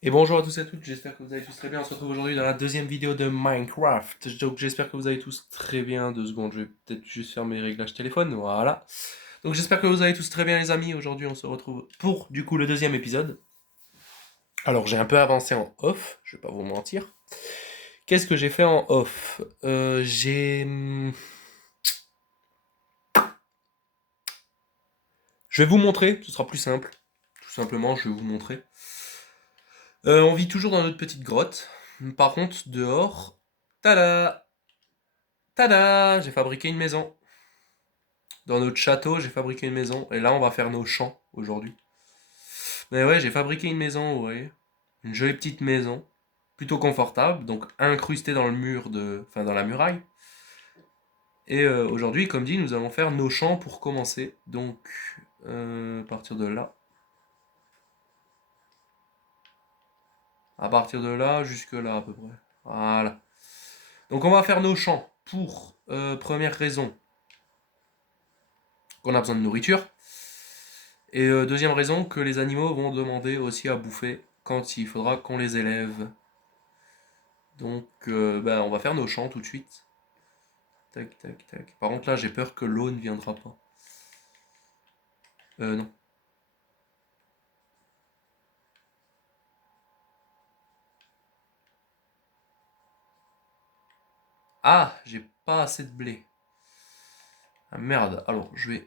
Et bonjour à tous et à toutes, j'espère que vous allez tous très bien. On se retrouve aujourd'hui dans la deuxième vidéo de Minecraft. Donc j'espère que vous allez tous très bien. 2 secondes, je vais peut-être juste faire mes réglages téléphone, voilà. Donc j'espère que vous allez tous très bien les amis. Aujourd'hui on se retrouve pour du coup le deuxième épisode. Alors j'ai un peu avancé en off, je vais pas vous mentir. Qu'est-ce que j'ai fait en off Je vais vous montrer, ce sera plus simple. Tout simplement, je vais vous montrer. On vit toujours dans notre petite grotte. Par contre, dehors, tada, tada, j'ai fabriqué une maison. Dans notre château, j'ai fabriqué une maison. Et là, on va faire nos champs aujourd'hui. Mais ouais, j'ai fabriqué une maison, vous voyez. Une jolie petite maison. Plutôt confortable, donc incrustée dans le mur de. Enfin, dans la muraille. Et aujourd'hui, comme dit, nous allons faire nos champs pour commencer. Donc, à partir de là. À partir de là, jusque là à peu près. Voilà. Donc, on va faire nos champs pour première raison qu'on a besoin de nourriture. Et deuxième raison que les animaux vont demander aussi à bouffer quand il faudra qu'on les élève. Donc, ben, on va faire nos champs tout de suite. Tac, tac, tac. Par contre, là, j'ai peur que l'eau ne viendra pas. Non. Ah, j'ai pas assez de blé. Ah merde. Alors, je vais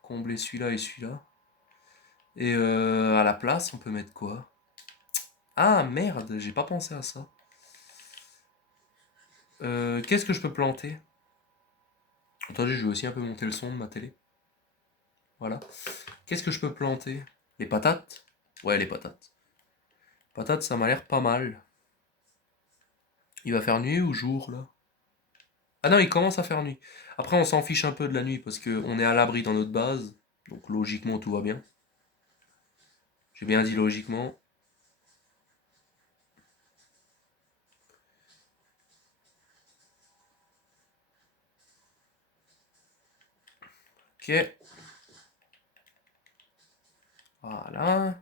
combler celui-là et celui-là. Et à la place, on peut mettre quoi? Ah merde, j'ai pas pensé à ça. Qu'est-ce que je peux planter? Attendez, je vais aussi un peu monter le son de ma télé. Voilà. Qu'est-ce que je peux planter? Les patates? Ouais, les patates. Patates, ça m'a l'air pas mal. Il va faire nuit ou jour là? Ah non, il commence à faire nuit. Après, on s'en fiche un peu de la nuit parce qu'on est à l'abri dans notre base. Donc logiquement, tout va bien. J'ai bien dit logiquement. Ok. Voilà.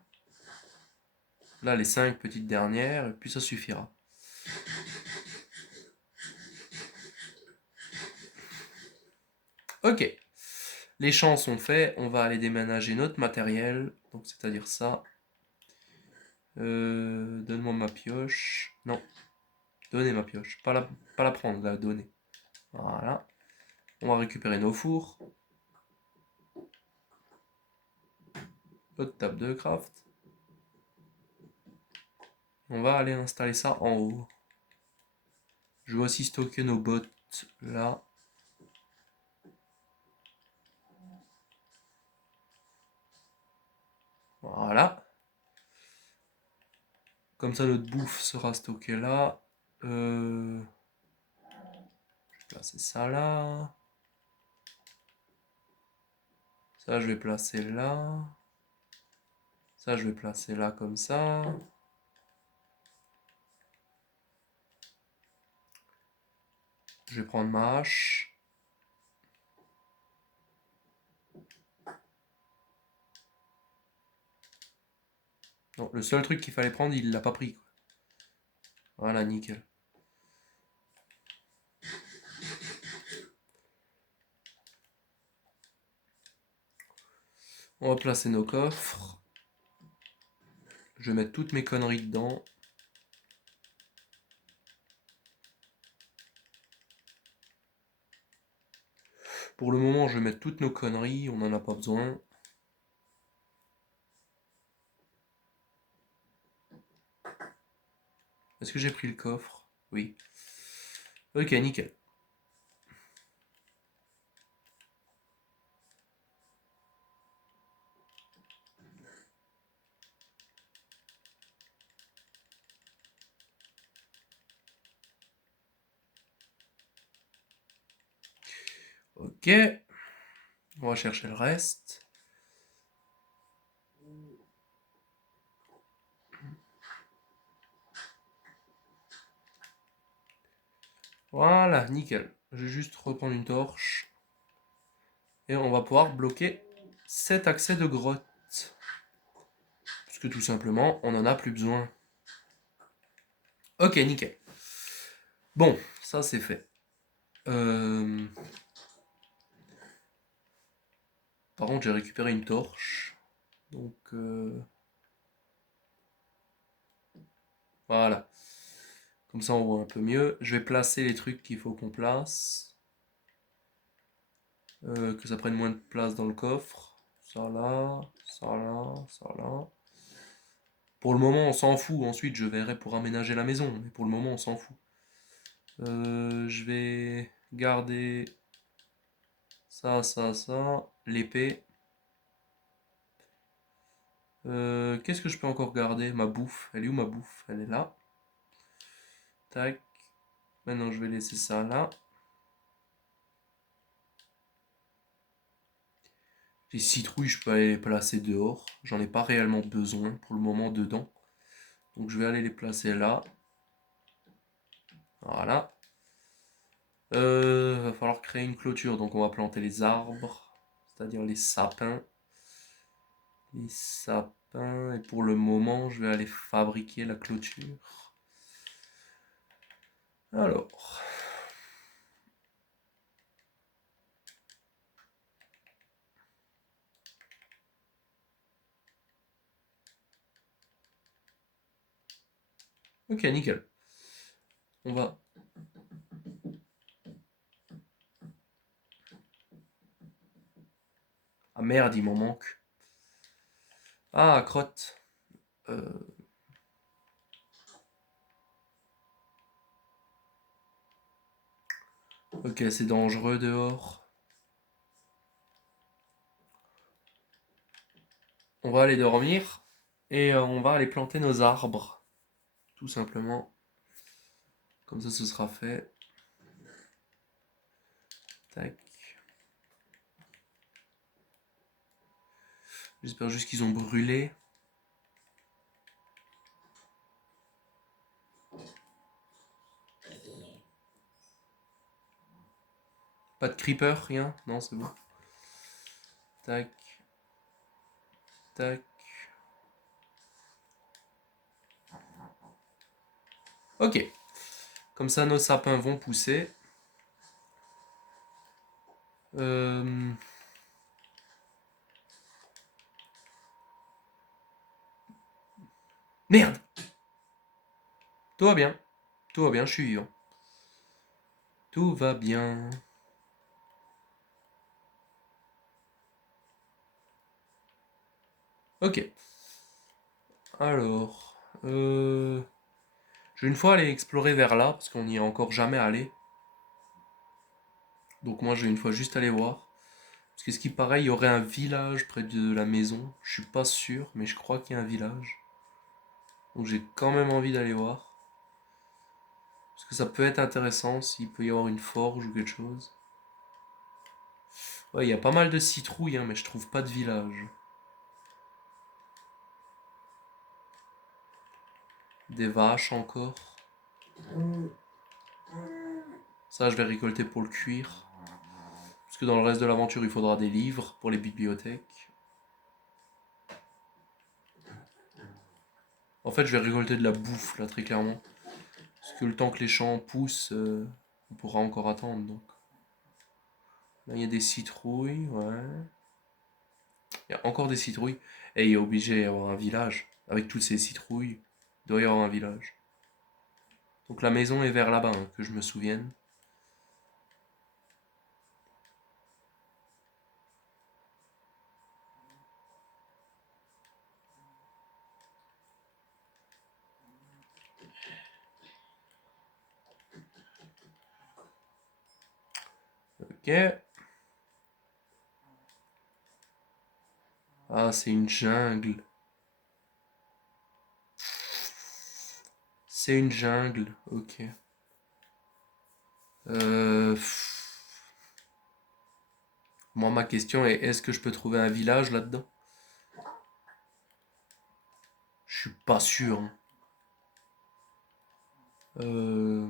Là, les 5 petites dernières, et puis ça suffira. Ok. Les champs sont faits. On va aller déménager notre matériel. Donc, c'est-à-dire ça. Donne-moi ma pioche. Non. Donnez ma pioche. Pas la prendre, la donner. Voilà. On va récupérer nos fours. Notre table de craft. On va aller installer ça en haut. Je vais aussi stocker nos bottes là. Voilà. Comme ça, notre bouffe sera stockée là. Je vais placer ça là. Ça, je vais placer là. Ça, je vais placer là comme ça. Je vais prendre ma hache. Non, le seul truc qu'il fallait prendre, il l'a pas pris, quoi. Voilà, nickel. On va placer nos coffres. Je vais mettre toutes mes conneries dedans. Pour le moment, je vais mettre toutes nos conneries, on n'en a pas besoin. Est-ce que j'ai pris le coffre? Oui. Ok, nickel. Ok. On va chercher le reste. Voilà, nickel. Je vais juste reprendre une torche. Et on va pouvoir bloquer cet accès de grotte. Parce que tout simplement, on n'en a plus besoin. Ok, nickel. Bon, ça c'est fait. Par contre, j'ai récupéré une torche. Donc, voilà. Comme ça, on voit un peu mieux. Je vais placer les trucs qu'il faut qu'on place. Que ça prenne moins de place dans le coffre. Ça là, ça là, ça là. Pour le moment, on s'en fout. Ensuite, je verrai pour aménager la maison. Mais pour le moment, on s'en fout. Je vais garder ça, ça, ça. L'épée. Qu'est-ce que je peux encore garder? Ma bouffe. Elle est où ma bouffe? Elle est là. Tac. Maintenant, je vais laisser ça là. Les citrouilles, je peux aller les placer dehors. J'en ai pas réellement besoin pour le moment dedans. Donc je vais aller les placer là. Voilà. Va falloir créer une clôture. Donc on va planter les arbres. C'est-à-dire les sapins. Les sapins. Et pour le moment, je vais aller fabriquer la clôture. Alors. Ok, nickel. On va... Ah merde, il m'en manque. Ah, crotte. Euh, Ok, c'est dangereux dehors. On va aller dormir. Et on va aller planter nos arbres. Tout simplement. Comme ça, ce sera fait. Tac. J'espère juste qu'ils ont brûlé. Pas de creeper, rien? Non, c'est bon. Tac. Tac. Ok. Comme ça, nos sapins vont pousser. Euh... Merde! Tout va bien. Tout va bien, je suis vivant. Tout va bien. Ok. Alors... Je vais une fois aller explorer vers là, parce qu'on n'y est encore jamais allé. Donc moi, je vais une fois juste aller voir. Parce que ce qui paraît, il y aurait un village près de la maison. Je suis pas sûr, mais je crois qu'il y a un village. Donc j'ai quand même envie d'aller voir. Parce que ça peut être intéressant s'il peut y avoir une forge ou quelque chose. Ouais, il y a pas mal de citrouilles, hein, mais je trouve pas de village. Des vaches encore. Ça, je vais récolter pour le cuir. Parce que dans le reste de l'aventure, il faudra des livres pour les bibliothèques. En fait, je vais récolter de la bouffe, là, très clairement. Parce que le temps que les champs poussent, on pourra encore attendre, donc. Là, il y a des citrouilles, ouais. Il y a encore des citrouilles. Et il est obligé d'y avoir un village. Avec toutes ces citrouilles, il doit y avoir un village. Donc la maison est vers là-bas, hein, que je me souvienne. Ok. Ah, c'est une jungle. C'est une jungle, ok. Moi, ma question est, est-ce que je peux trouver un village là-dedans? Je suis pas sûr, hein. Euh,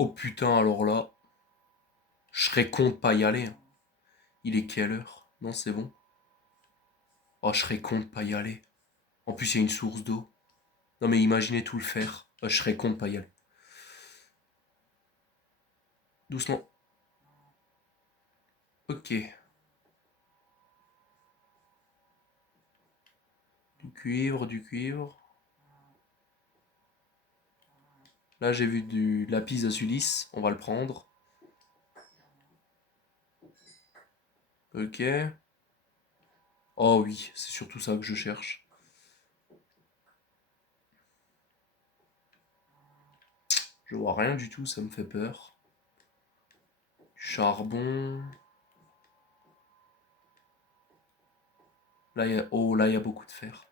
Oh putain, alors là, je serais con de pas y aller, hein. Il est quelle heure? Non, c'est bon. Oh, je serais con de pas y aller. En plus, il y a une source d'eau. Non, mais imaginez tout le faire. Oh, je serais con de pas y aller. Doucement. Ok. Du cuivre, du cuivre. Là, j'ai vu du lapis lazuli. On va le prendre. Ok. Oh oui, c'est surtout ça que je cherche. Je vois rien du tout, ça me fait peur. Du charbon. Là, il y a... Oh, là, il y a beaucoup de fer.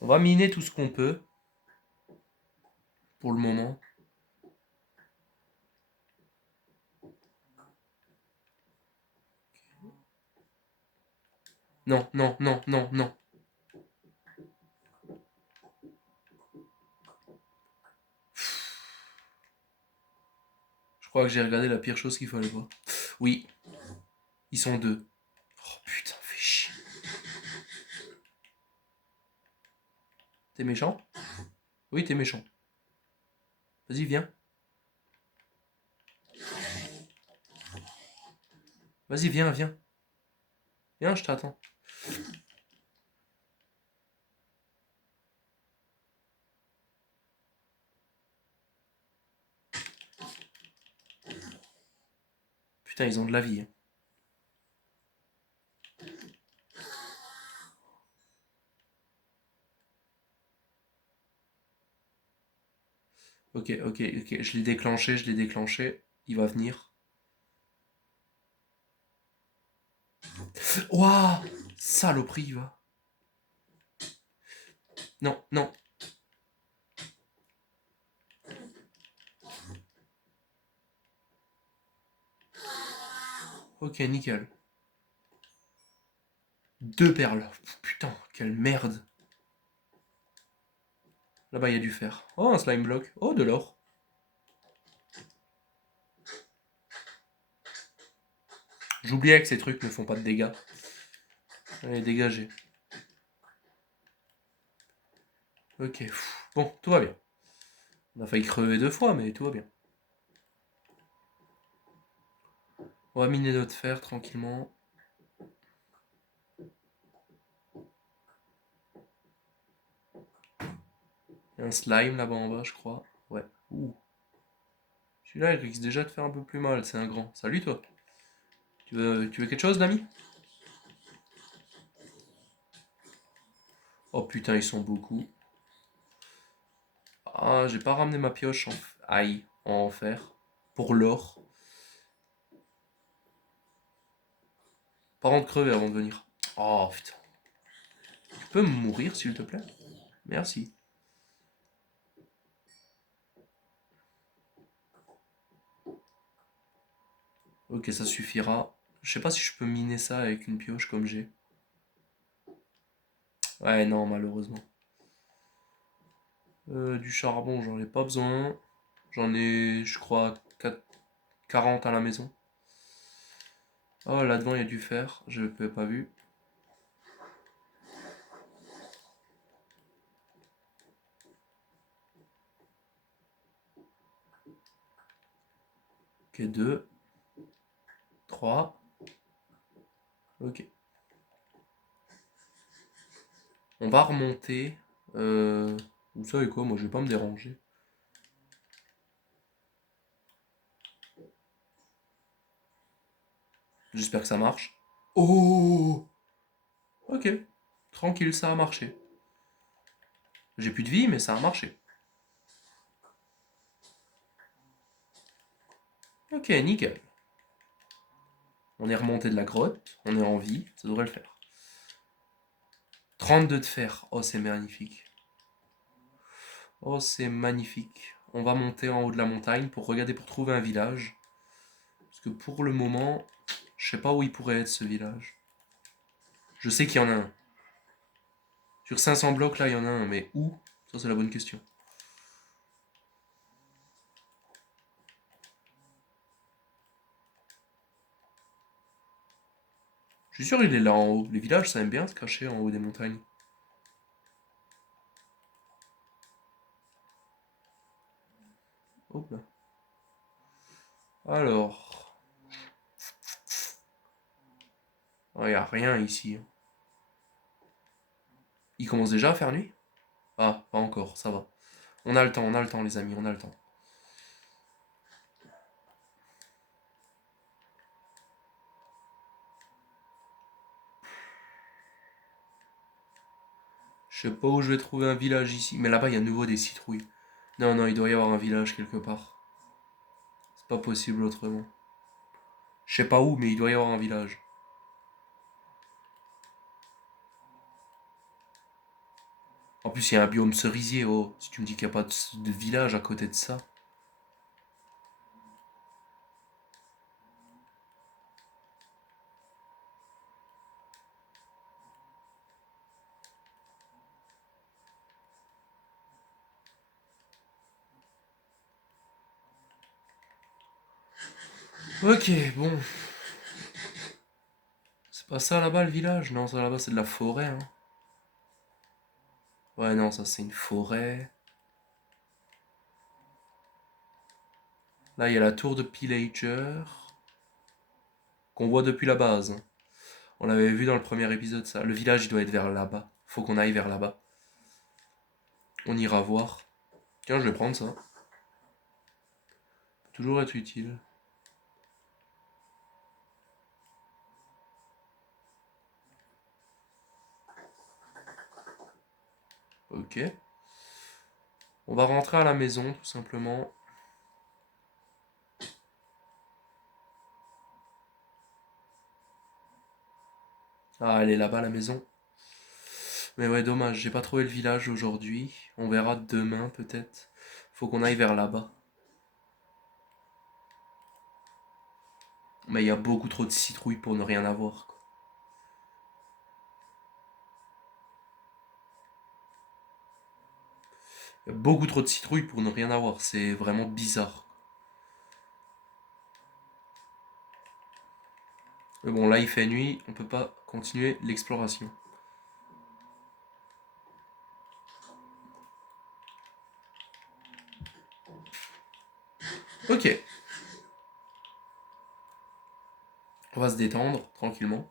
On va miner tout ce qu'on peut. Pour le moment. Non, non, non, non, non. Je crois que j'ai regardé la pire chose qu'il fallait pas. Oui, ils sont deux. Oh putain, fais chier. T'es méchant? Oui, t'es méchant. Vas-y, viens. Vas-y, viens, viens. Viens, je t'attends. Putain, ils ont de la vie, hein. Ok, ok, ok. Je l'ai déclenché, je l'ai déclenché. Il va venir. Ouah! Saloperie, va. Non, non. Ok, nickel. Deux perles. Putain, quelle merde. Là-bas, il y a du fer. Oh, un slime block. Oh, de l'or. J'oubliais que ces trucs ne font pas de dégâts. Allez, dégagez. Ok. Bon, tout va bien. On a failli crever deux fois, mais tout va bien. On va miner notre fer tranquillement. Il y a un slime là-bas en bas, je crois. Ouais. Ouh. Celui-là, il risque déjà de faire un peu plus mal. C'est un grand. Salut, toi. Tu veux quelque chose, l'ami? Oh putain, ils sont beaucoup. Ah, j'ai pas ramené ma pioche en... Aïe, en fer. Pour l'or. Pas de crever avant de venir. Oh putain. Tu peux me mourir, s'il te plaît? Merci. Ok, ça suffira. Je sais pas si je peux miner ça avec une pioche comme j'ai. Ouais, non, malheureusement. Du charbon, j'en ai pas besoin. J'en ai, je crois, 40 à la maison. Oh, là-devant, il y a du fer. Je n'avais pas vu. Ok, 2, 3. Ok. On va remonter. Vous savez quoi, moi je vais pas me déranger. J'espère que ça marche. Oh! Ok. Tranquille, ça a marché. J'ai plus de vie, mais ça a marché. Ok, nickel. On est remonté de la grotte, on est en vie, ça devrait le faire. 32 de fer. Oh, c'est magnifique. Oh, c'est magnifique. On va monter en haut de la montagne pour regarder, pour trouver un village. Parce que pour le moment, je sais pas où il pourrait être ce village. Je sais qu'il y en a un. Sur 500 blocs, là, il y en a un, mais où? Ça, c'est la bonne question. Je suis sûr il est là en haut. Les villages, ça aime bien se cacher en haut des montagnes. Hop là. Alors. Il n'y a rien ici. Il commence déjà à faire nuit? Ah, pas encore, ça va. On a le temps les amis, on a le temps. Je sais pas où je vais trouver un village ici. Mais là-bas, il y a à nouveau des citrouilles. Non, non, il doit y avoir un village quelque part. C'est pas possible autrement. Je sais pas où, mais il doit y avoir un village. En plus, il y a un biome cerisier, oh. Si tu me dis qu'il n'y a pas de village à côté de ça. Ok, bon. C'est pas ça là-bas le village? Non, ça là-bas c'est de la forêt, hein. Ouais, non, ça c'est une forêt. Là, il y a la tour de Pillager. Qu'on voit depuis la base. On l'avait vu dans le premier épisode, ça. Le village, il doit être vers là-bas. Faut qu'on aille vers là-bas. On ira voir. Tiens, je vais prendre ça. Peut toujours être utile. Ok. On va rentrer à la maison, tout simplement. Ah, elle est là-bas, la maison. Mais ouais, dommage, j'ai pas trouvé le village aujourd'hui. On verra demain, peut-être. Faut qu'on aille vers là-bas. Mais il y a beaucoup trop de citrouilles pour ne rien avoir, quoi. Il y a beaucoup trop de citrouilles pour ne rien avoir. C'est vraiment bizarre. Mais bon, là, il fait nuit. On peut pas continuer l'exploration. Ok. On va se détendre, tranquillement.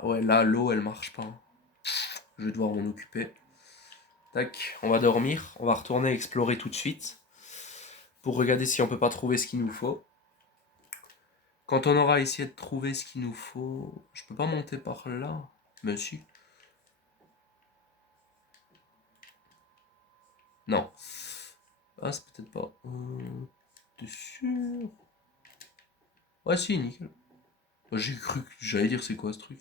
Ah ouais, là, l'eau, elle marche pas, hein. Je vais devoir m'en occuper. Tac, on va dormir. On va retourner explorer tout de suite. Pour regarder si on peut pas trouver ce qu'il nous faut. Quand on aura essayé de trouver ce qu'il nous faut... Je peux pas monter par là. Mais si. Non. Ah, c'est peut-être pas... T'es sûr? Ouais, si, nickel. J'ai cru que j'allais dire c'est quoi ce truc.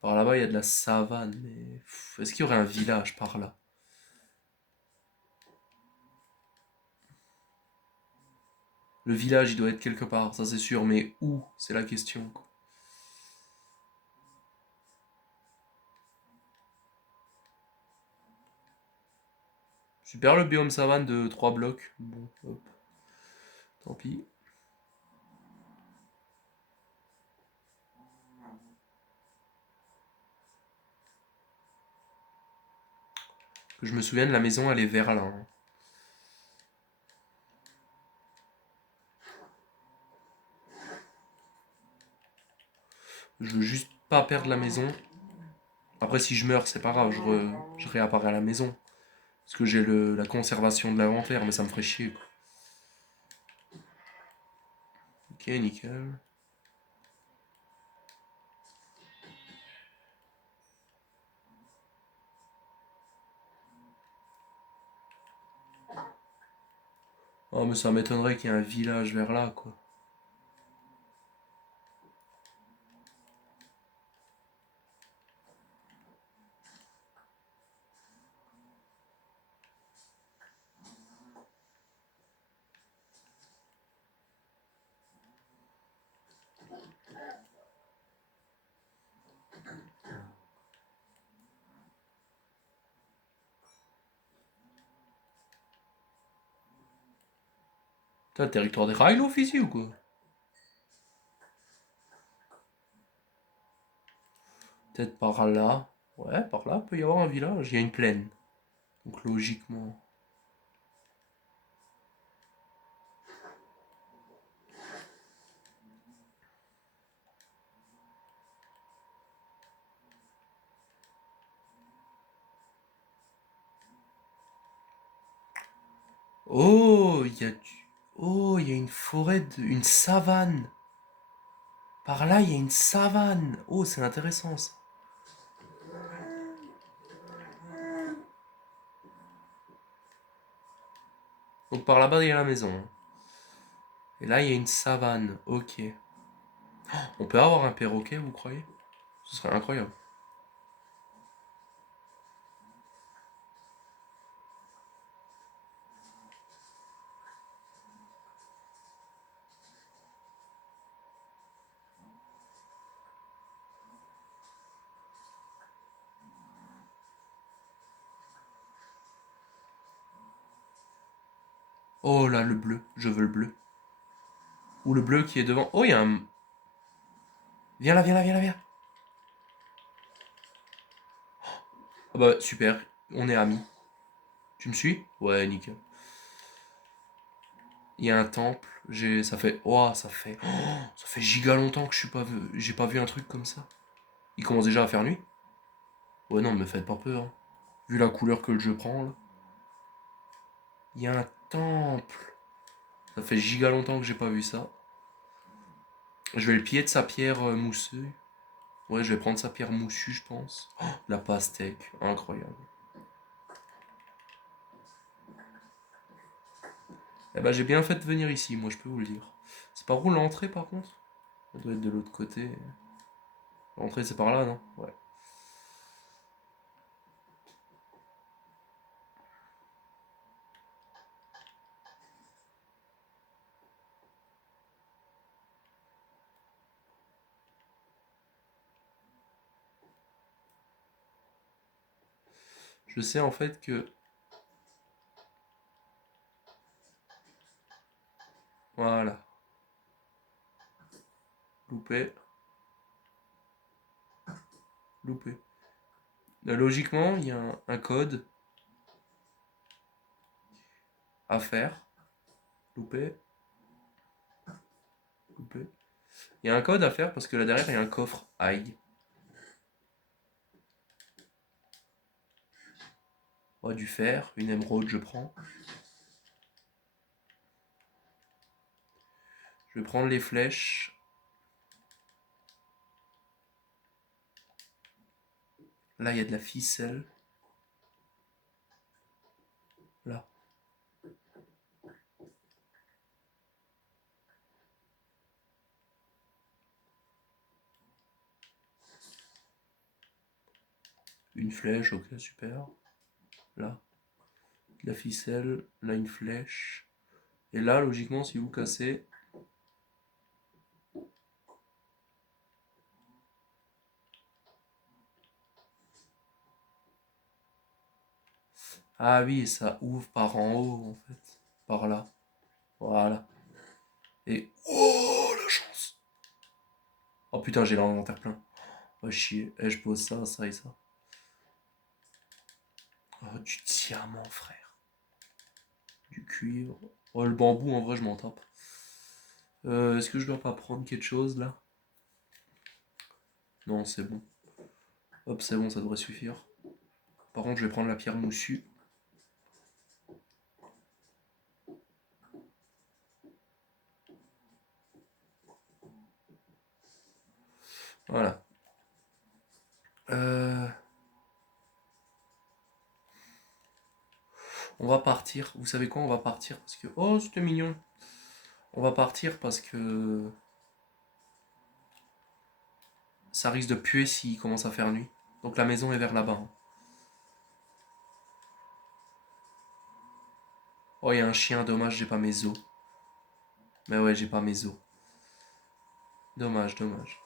Par là-bas, il y a de la savane, mais... Est-ce qu'il y aurait un village par là? Le village, il doit être quelque part, ça c'est sûr, mais où? C'est la question, quoi. Super le biome savane de 3 blocs. Bon, hop, tant pis. Que je me souvienne, la maison, elle est vers là, hein. Je veux juste pas perdre la maison. Après, si je meurs, c'est pas grave, je réapparais à la maison. Parce que j'ai la conservation de l'inventaire, mais ça me ferait chier, quoi. Ok, nickel. Oh, mais ça m'étonnerait qu'il y ait un village vers là, quoi. T'as le territoire des Rhinos ici ou quoi? Peut-être par là. Ouais, par là, peut y avoir un village. Il y a une plaine. Donc logiquement. Oh, il y a du... Oh, il y a une forêt, une savane. Par là, il y a une savane. Oh, c'est intéressant ça. Donc par là-bas, il y a la maison, hein. Et là, il y a une savane. Ok. On peut avoir un perroquet, vous croyez? Ce serait incroyable. Oh là, le bleu. Je veux le bleu. Ou le bleu qui est devant. Oh, il y a un... Viens là, viens là, viens là, viens. Ah bah, super. On est amis. Tu me suis? Ouais, nickel. Il y a un temple. Ça fait... Oh, ça fait giga longtemps que je suis pas vu... J'ai pas vu un truc comme ça. Il commence déjà à faire nuit? Ouais, non, me faites pas peur, hein. Vu la couleur que le jeu prend, là. Il y a un temple. Ça fait giga longtemps que j'ai pas vu ça. Je vais le piller de sa pierre moussue. Ouais, je vais prendre sa pierre moussue, je pense. Oh, la pastèque, incroyable. Eh ben, j'ai bien fait de venir ici, moi, je peux vous le dire. C'est par où l'entrée, par contre? Ça doit être de l'autre côté. L'entrée, c'est par là, non? Ouais. Je sais en fait que... Voilà. Loupé. Loupé. Là, logiquement, il y a un code à faire. Loupé. Loupé. Il y a un code à faire parce que là derrière, il y a un coffre. Aïe. Oh, du fer. Une émeraude, je prends. Je vais prendre les flèches. Là, il y a de la ficelle. Là. Une flèche, ok, super. Là. De la ficelle. Là, une flèche. Et là, logiquement, si vous cassez... Ah oui, ça ouvre par en haut, en fait. Par là. Voilà. Et... Oh, la chance! Oh putain, j'ai l'inventaire plein. Oh chier. Eh, je pose ça, ça et ça. Oh, du diamant, frère. Du cuivre. Oh, le bambou, en vrai, je m'en tape. Est-ce que je dois pas prendre quelque chose, là? Non, c'est bon. Hop, c'est bon, ça devrait suffire. Par contre, je vais prendre la pierre moussue. Voilà. Euh, On va partir. Vous savez quoi? On va partir parce que... Oh, c'était mignon. On va partir parce que... Ça risque de puer s'il commence à faire nuit. Donc la maison est vers là-bas, hein. Oh, il y a un chien, dommage, j'ai pas mes os. Mais ouais, j'ai pas mes os. Dommage, dommage.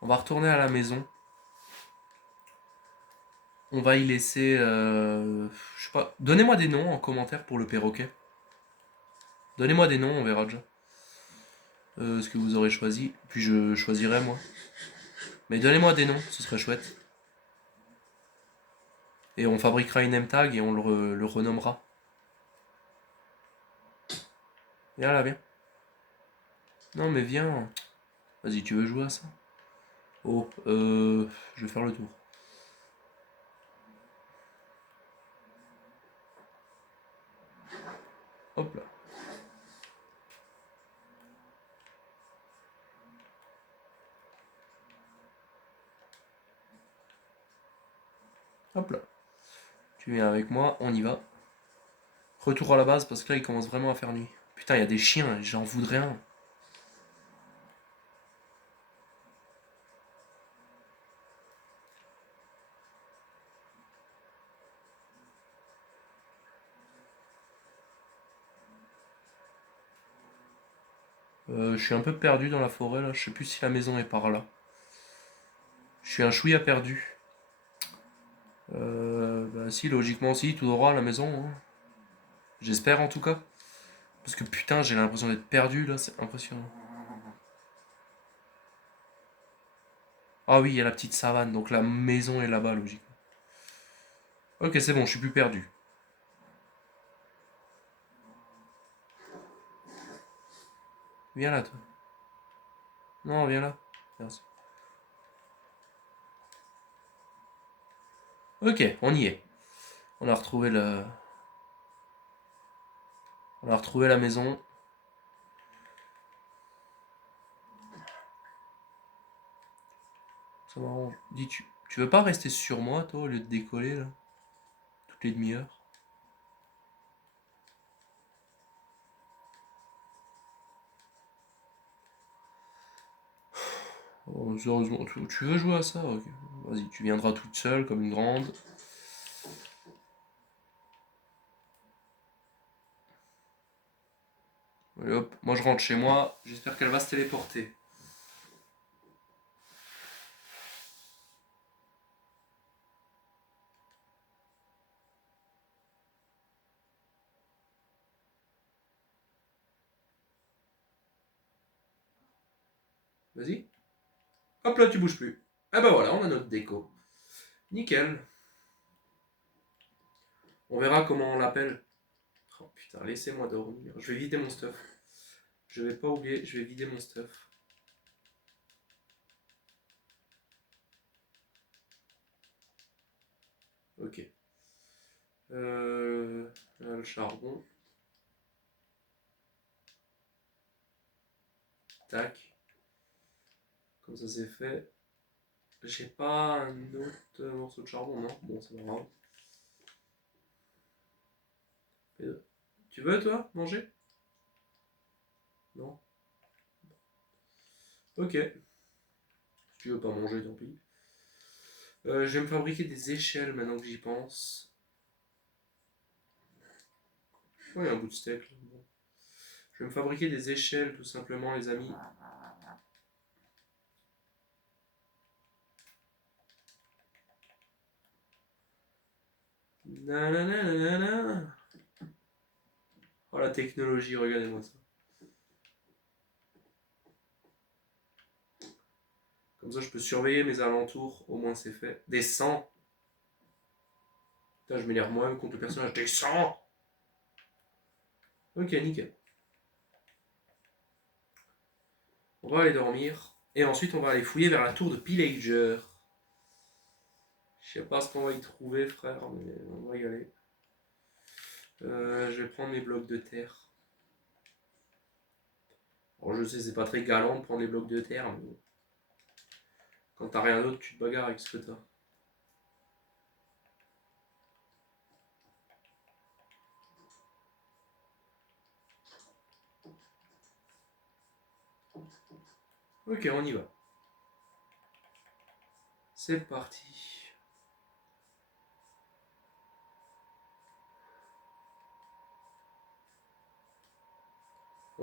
On va retourner à la maison. On va y laisser... je sais pas. Donnez-moi des noms en commentaire pour le perroquet. Donnez-moi des noms, on verra déjà. ce que vous aurez choisi. Puis je choisirai moi. Mais donnez-moi des noms, ce serait chouette. Et on fabriquera une name tag et on le renommera. Viens là, viens. Non mais viens. Vas-y, tu veux jouer à ça? Oh, je vais faire le tour. Hop là. Hop là. Tu viens avec moi, on y va. Retour à la base parce que là il commence vraiment à faire nuit. Putain, il y a des chiens, j'en voudrais un. Je suis un peu perdu dans la forêt là, je sais plus si la maison est par là. Je suis un chouïa perdu. Bah si, logiquement si, tout droit la maison, hein. J'espère en tout cas. Parce que putain, j'ai l'impression d'être perdu là, c'est impressionnant. Ah oui, il y a la petite savane, donc la maison est là-bas, logiquement. Ok, c'est bon, je suis plus perdu. Viens là, toi. Non, viens là. Merci. Ok, on y est. On a retrouvé le... On a retrouvé la maison. Ça m'arrange. Dis, tu veux pas rester sur moi, toi, au lieu de décoller, là? Toutes les demi-heures. Oh, sérieusement, tu veux jouer à ça? Ok. Vas-y, tu viendras toute seule, comme une grande. Et hop, moi je rentre chez moi. J'espère qu'elle va se téléporter. Vas-y. Hop là, tu bouges plus. Ah bah voilà, on a notre déco. Nickel. On verra comment on l'appelle. Oh putain, laissez-moi dormir. Je vais vider mon stuff. Je vais pas oublier, je vais vider mon stuff. Ok. Là, le charbon. Tac. Comme ça c'est fait. J'ai pas un autre morceau de charbon, non? Bon, c'est pas grave. Tu veux, toi, manger? Non? Ok. Si tu veux pas manger, tant pis. Je vais me fabriquer des échelles maintenant que j'y pense. Ouais, un bout de steak. Là. Bon. Je vais me fabriquer des échelles, tout simplement, les amis. Nanana. Oh, la technologie, regardez-moi ça. Comme ça, je peux surveiller mes alentours. Au moins, c'est fait. Des 100. Putain, je m'énerve moi-même contre le personnage. Des 100. Ok, nickel. On va aller dormir. Et ensuite, on va aller fouiller vers la tour de Pillager. Je sais pas ce qu'on va y trouver, frère, mais on va y aller. Je vais prendre mes blocs de terre. Alors, je sais, c'est pas très galant de prendre les blocs de terre, mais quand t'as rien d'autre, tu te bagarres avec ce que t'as. Ok, on y va. C'est parti.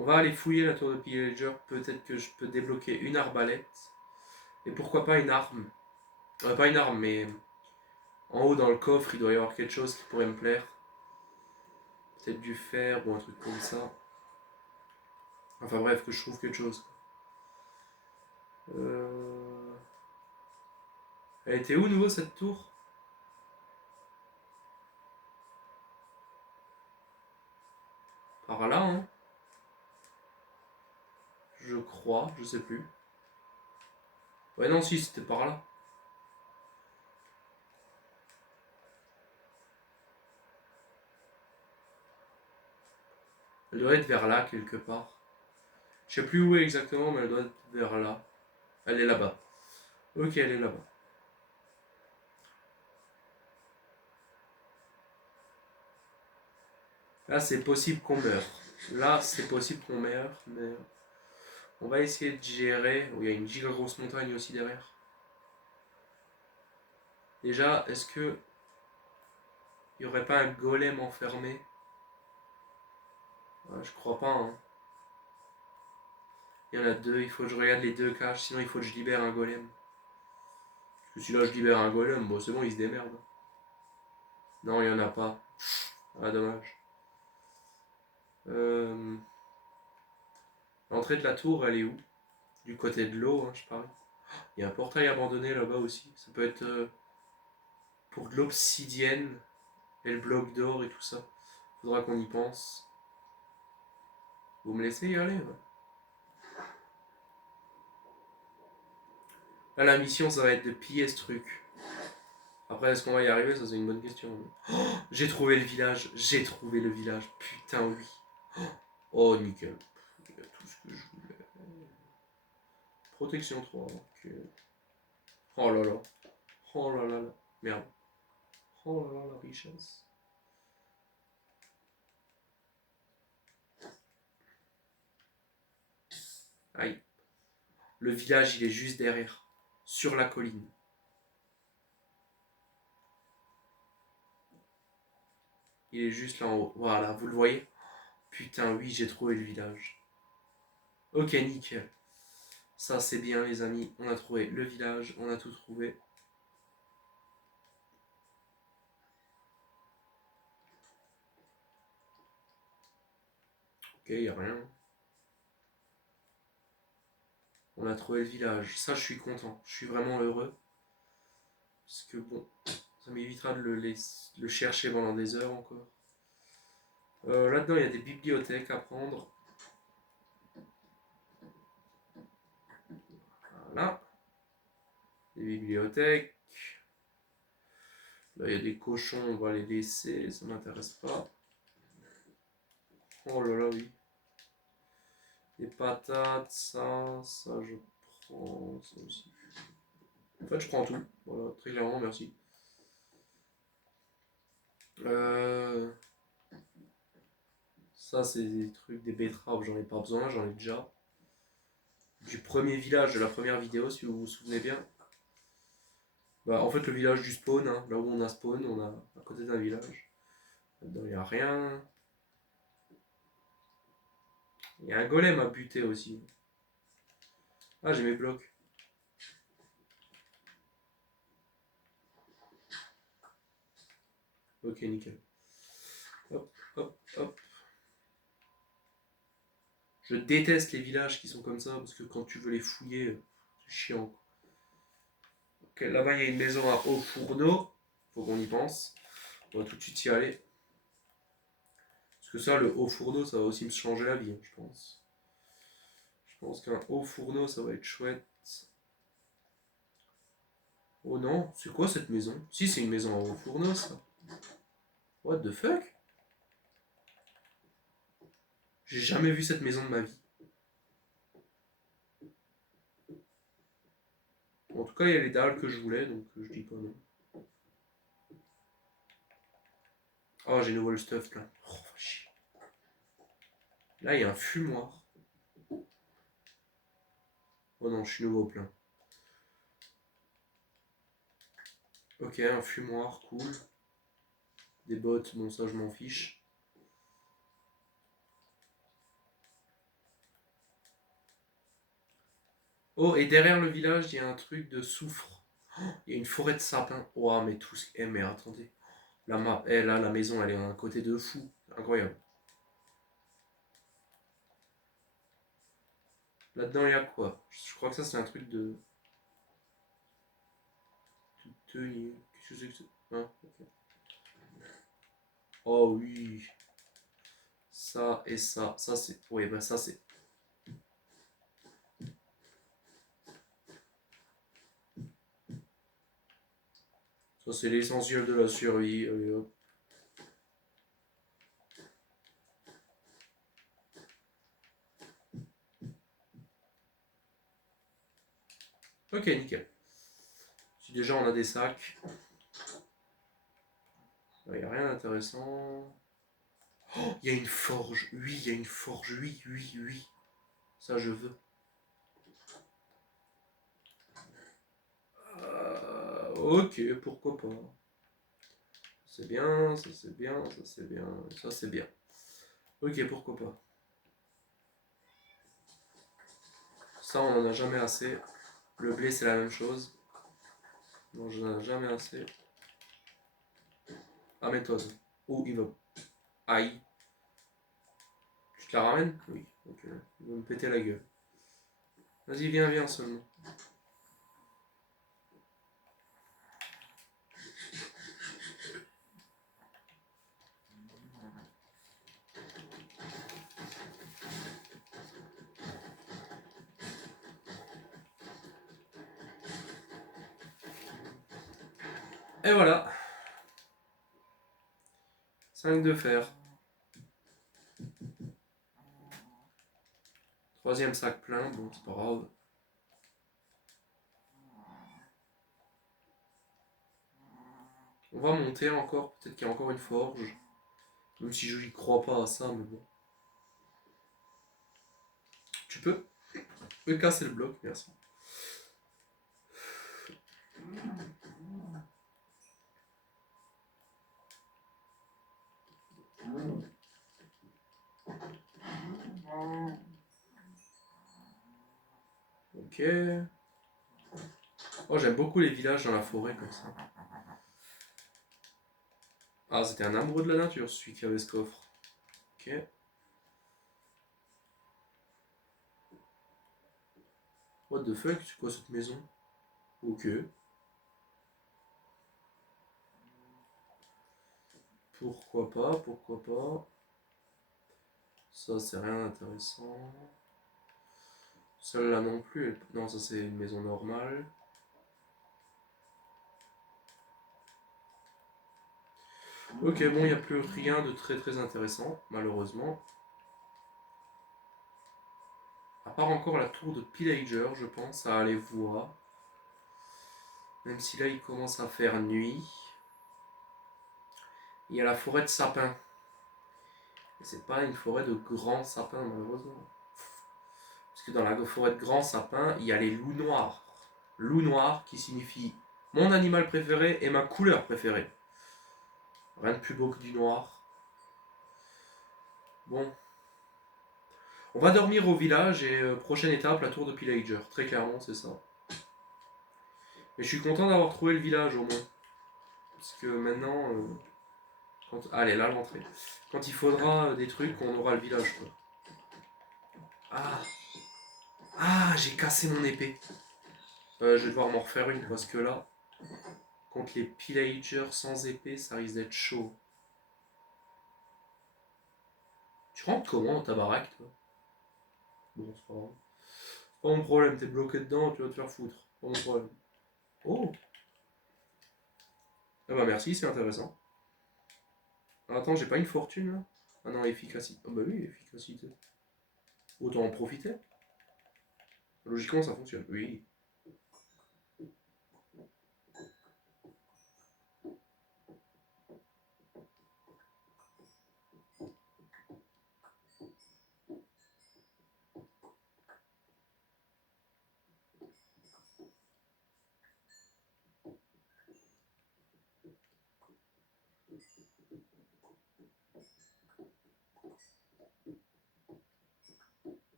On va aller fouiller la tour de Pillager. Peut-être que je peux débloquer une arbalète. Et pourquoi pas une arme. Pas une arme, mais en haut dans le coffre, il doit y avoir quelque chose qui pourrait me plaire. Peut-être du fer ou un truc comme ça. Enfin bref, que je trouve quelque chose. Elle était où, nouveau, cette tour? Par là, hein? Je crois, je sais plus. Ouais, non, si, c'était par là. Elle doit être vers là, quelque part. Je sais plus où exactement, mais elle doit être vers là. Elle est là-bas. Ok, elle est là-bas. Là, c'est possible qu'on meure. Là, c'est possible qu'on meure, mais on va essayer de gérer. Oh, il y a une giga grosse montagne aussi derrière. Déjà, est-ce que il y aurait pas un golem enfermé? Je crois pas, hein. Il y en a deux, il faut que je regarde les deux caches, sinon il faut que je libère un golem. Parce que si là je libère un golem, bon c'est bon, il se démerde. Non, il y en a pas. Ah, dommage. Euh... L'entrée de la tour, elle est où? Du côté de l'eau, hein, je parle. Il y a un portail abandonné là-bas aussi. Ça peut être pour de l'obsidienne et le bloc d'or et tout ça. Faudra qu'on y pense. Vous me laissez y aller, ouais. Là, la mission, ça va être de piller ce truc. Après, est-ce qu'on va y arriver? Ça, c'est une bonne question. Oh, j'ai trouvé le village. J'ai trouvé le village. Putain, oui. Oh, nickel. Il y a tout ce que je voulais. Protection 3. Ok. Oh là là. Oh là là là. Merde. Oh là là, la richesse. Aïe. Le village, il est juste derrière. Sur la colline. Il est juste là en haut. Voilà, vous le voyez? Putain, oui, j'ai trouvé le village. Ok, nickel. Ça, c'est bien, les amis. On a trouvé le village. On a tout trouvé. Ok, y a rien. On a trouvé le village. Ça, je suis content. Je suis vraiment heureux. Parce que bon, ça m'évitera de le chercher pendant des heures encore. Là-dedans, il y a des bibliothèques à prendre. Voilà. Des bibliothèques. Là, il y a des cochons, on va les laisser. Ça m'intéresse pas. Oh là là, oui. Des patates, ça je prends. Ça aussi. En fait, je prends tout. Voilà, très clairement, merci. Euh, Ça, c'est des trucs, des betteraves, j'en ai pas besoin, j'en ai déjà. Du premier village de la première vidéo, si vous vous souvenez bien. Bah, en fait, le village du spawn, hein, là où on a spawn, on a à côté d'un village. Là-dedans, il n'y a rien. Il y a un golem à buter aussi. Ah, j'ai mes blocs. Ok, nickel. Hop, hop, hop. Je déteste les villages qui sont comme ça, parce que quand tu veux les fouiller, c'est chiant. Ok, là-bas, il y a une maison à haut fourneau. Faut qu'on y pense. On va tout de suite y aller. Parce que ça, le haut fourneau, ça va aussi me changer la vie, hein, je pense. Je pense qu'un haut fourneau, ça va être chouette. Oh non, c'est quoi cette maison? Si, c'est une maison à haut fourneau, ça. What the fuck? J'ai jamais vu cette maison de ma vie. En tout cas, il y a les dalles que je voulais, donc je dis pas non. Oh, j'ai nouveau le stuff plein. Oh, chier. Là, il y a un fumoir. Oh non, je suis nouveau plein. Ok, un fumoir, cool. Des bottes, bon, ça, je m'en fiche. Oh, et derrière le village, il y a un truc de soufre. Oh, il y a une forêt de sapins. Oh, mais tout ce... Eh, mais attendez. Là, la maison, elle est à un côté de fou. Incroyable. Là-dedans, il y a quoi? Je crois que ça, c'est un truc de... Qu'est-ce que c'est que ça? Hein, ok. Oh oui. Ça et ça. Ça, c'est... Oui, bah ça, c'est... Ça, c'est l'essentiel de la survie. Allez, hop. Ok, nickel. Si déjà on a des sacs, il n'y a rien d'intéressant. Oh, il y a une forge. Oui, il y a une forge. Oui, oui, oui. Ça, je veux. Ok, pourquoi pas. C'est bien, ça c'est bien, ça c'est bien, ça c'est bien. Ok, pourquoi pas. Ça, on en a jamais assez. Le blé, c'est la même chose. Non, je n'en ai jamais assez. Ah, méthode. Oh, il va. Aïe. Tu te la ramènes? Oui. Ok. Il va me péter la gueule. Vas-y, viens, viens seulement. Et voilà. 5 de fer. Troisième sac plein, bon, c'est pas grave. On va monter encore, peut-être qu'il y a encore une forge. Même si je n'y crois pas à ça, mais bon. Tu peux me casser le bloc, merci. Ok. Oh, j'aime beaucoup les villages dans la forêt comme ça. Ah, c'était un amoureux de la nature, celui qui avait ce coffre. Ok. What the fuck, c'est quoi cette maison? Ok. Pourquoi pas, pourquoi pas. Ça, c'est rien d'intéressant. Celle-là non plus. Non, ça, c'est une maison normale. Ok, bon, il n'y a plus rien de très très intéressant, malheureusement. À part encore la tour de Pillager, je pense, à aller voir. Même si là, il commence à faire nuit. Il y a la forêt de sapins. Et c'est pas une forêt de grands sapins, malheureusement. Parce que dans la forêt de grands sapins, il y a les loups noirs. Loup noir qui signifie mon animal préféré et ma couleur préférée. Rien de plus beau que du noir. Bon. On va dormir au village et prochaine étape, la tour de Pillager. Très clairement, c'est ça. Mais je suis content d'avoir trouvé le village au moins. Parce que maintenant... Allez, là, l'entrée. Quand il faudra des trucs, on aura le village, quoi. Ah. Ah, j'ai cassé mon épée. Je vais devoir m'en refaire une parce que là, contre les pillagers sans épée, ça risque d'être chaud. Tu rentres comment dans ta baraque, toi? Bon, c'est pas grave. C'est pas mon problème, t'es bloqué dedans, tu vas te faire foutre. Pas mon problème. Oh. Ah bah merci, c'est intéressant. Ah, attends, j'ai pas une fortune là? Ah non, efficacité. Ah bah oui, efficacité. Autant en profiter. Logiquement, ça fonctionne. Oui.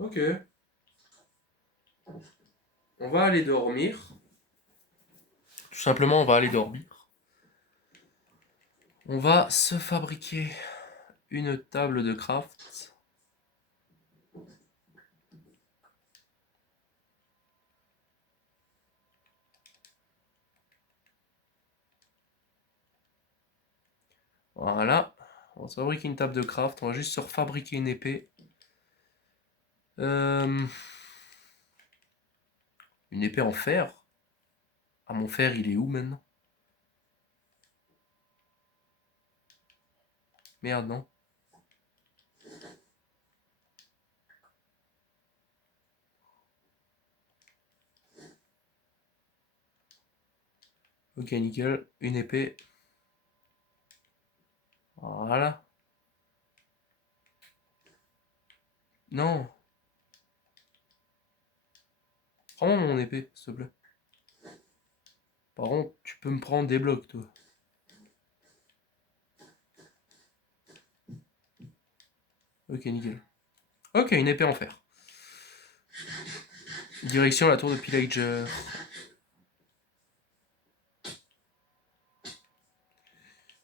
Ok. On va aller dormir. Tout simplement, on va aller dormir. On va se fabriquer une table de craft. Voilà. On va se fabriquer une table de craft. On va juste se refabriquer une épée. Une épée en fer. Ah, mon fer, il est où maintenant? Merde, non. Ok, nickel. Une épée. Voilà. Non. Prends-moi mon épée, s'il te plaît. Par contre, tu peux me prendre des blocs, toi. Ok, nickel. Ok, une épée en fer. Direction la tour de Pillager.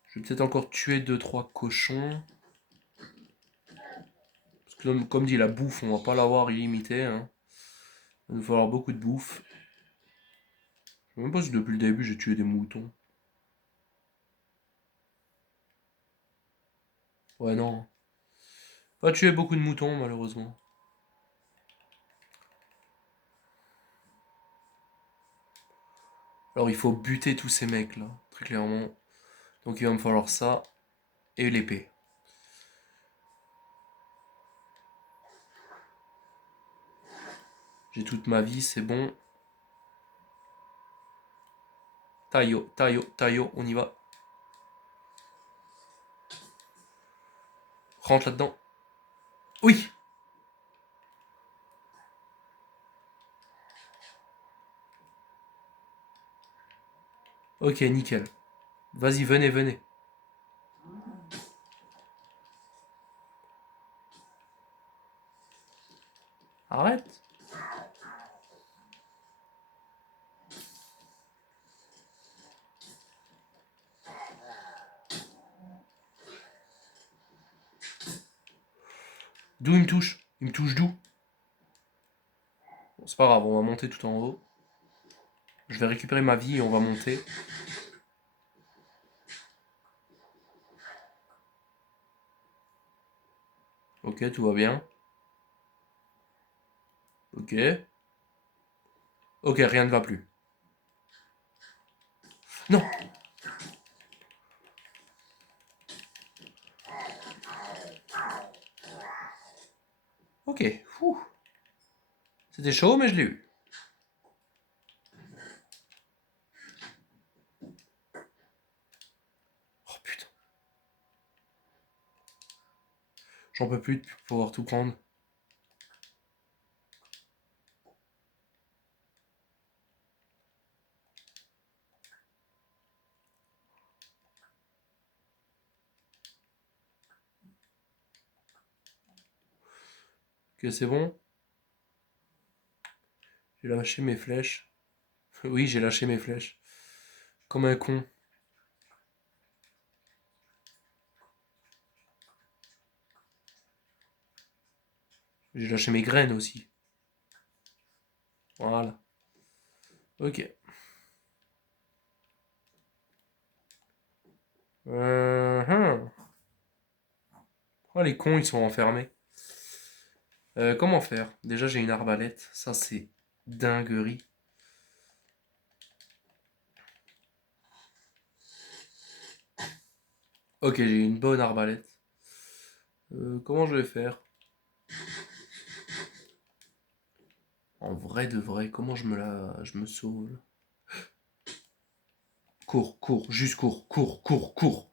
Je vais peut-être encore tuer 2-3 cochons. Parce que comme dit, la bouffe, on va pas l'avoir illimitée. Hein. Il va nous falloir beaucoup de bouffe. Je sais même pas si depuis le début j'ai tué des moutons. Ouais, non. Pas tué beaucoup de moutons, malheureusement. Alors il faut buter tous ces mecs là, très clairement. Donc il va me falloir ça et l'épée. J'ai toute ma vie, c'est bon. Taillot, taillot, taillot, on y va. Rentre là-dedans. Oui. Ok, nickel. Vas-y, venez, venez. Arrête. D'où il me touche? Il me touche d'où? Bon, c'est pas grave, on va monter tout en haut. Je vais récupérer ma vie et on va monter. Ok, tout va bien. Ok. Ok, rien ne va plus. Non. Ok. Fou. C'était chaud, mais je l'ai eu. Oh putain. J'en peux plus de pouvoir tout prendre. Ok, c'est bon. J'ai lâché mes flèches. Oui, j'ai lâché mes flèches. Comme un con. J'ai lâché mes graines aussi. Voilà. Ok. Hum. Oh, les cons, ils sont enfermés. Comment faire? Déjà, j'ai une arbalète. Ça, c'est dinguerie. Ok, j'ai une bonne arbalète. Comment je vais faire? En vrai de vrai, comment je me sauve? Cours, cours, juste cours, cours, cours, cours.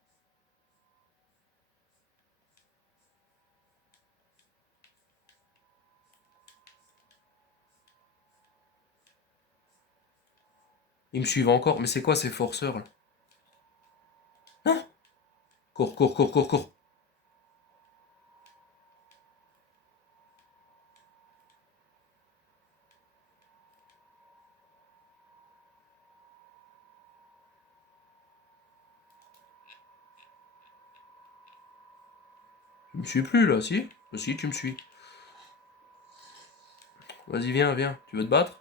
Ils me suivent encore. Mais c'est quoi ces forceurs là? Non! Cours, cours, cours, cours, cours. Tu me suis plus là, si? Si, tu me suis. Vas-y, viens, viens. Tu veux te battre?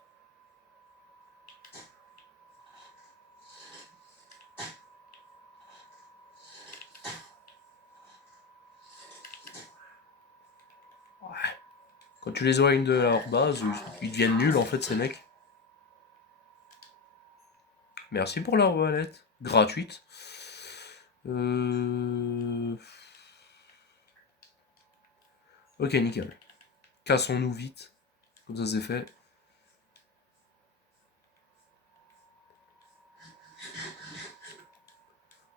Quand tu les éloignes de leur base, ils deviennent nuls en fait ces mecs. Merci pour leur valette. Gratuite. Ok, nickel. Cassons-nous vite. Comme ça c'est fait.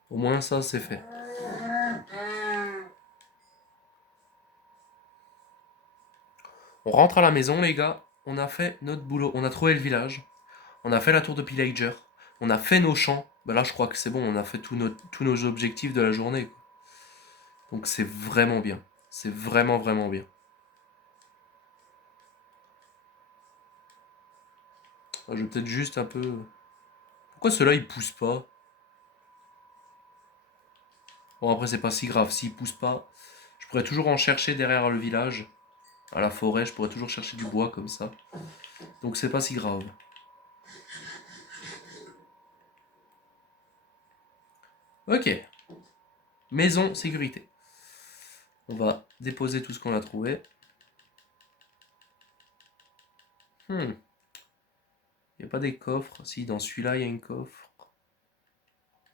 Au moins ça c'est fait. On rentre à la maison les gars. On a fait notre boulot. On a trouvé le village. On a fait la tour de Pillager. On a fait nos champs. Bah là je crois que c'est bon. On a fait tous nos objectifs de la journée. Quoi. Donc c'est vraiment bien. C'est vraiment vraiment bien. Je vais peut-être juste un peu... Pourquoi ceux-là ils poussent pas? Bon après c'est pas si grave. S'ils poussent pas, je pourrais toujours en chercher derrière le village. À la forêt, je pourrais toujours chercher du bois comme ça. Donc c'est pas si grave. Ok. Maison, sécurité. On va déposer tout ce qu'on a trouvé. Il n'y a pas des coffres. Si, dans celui-là, il y a un coffre.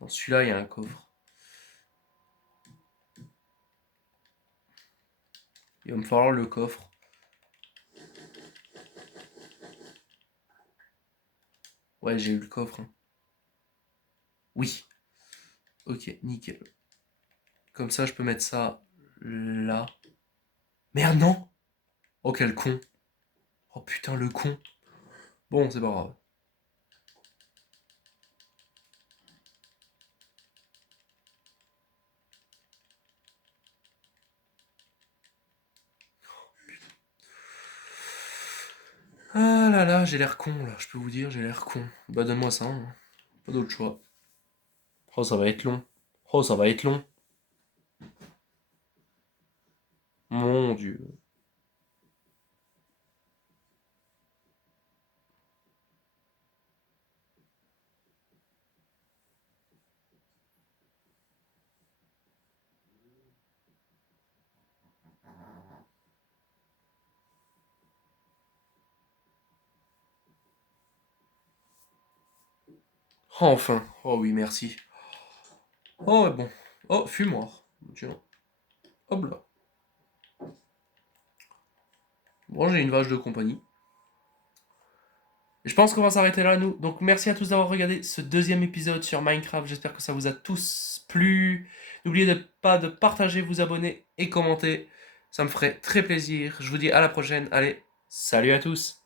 Dans celui-là, il y a un coffre. Il va me falloir le coffre. Ouais, j'ai eu le coffre. Hein. Oui. Ok, nickel. Comme ça, je peux mettre ça là. Merde, non! Oh, quel con. Oh putain, le con. Bon, c'est pas grave. Ah là là, j'ai l'air con là, je peux vous dire, j'ai l'air con. Bah donne-moi ça, hein. Pas d'autre choix. Oh, ça va être long. Oh, ça va être long. Mon Dieu. Oh, enfin. Oh oui, merci. Oh, bon. Oh, fumoir. Tiens. Hop là. Bon, j'ai une vache de compagnie. Je pense qu'on va s'arrêter là, nous. Donc, merci à tous d'avoir regardé ce deuxième épisode sur Minecraft. J'espère que ça vous a tous plu. N'oubliez pas de partager, vous abonner et commenter. Ça me ferait très plaisir. Je vous dis à la prochaine. Allez, salut à tous.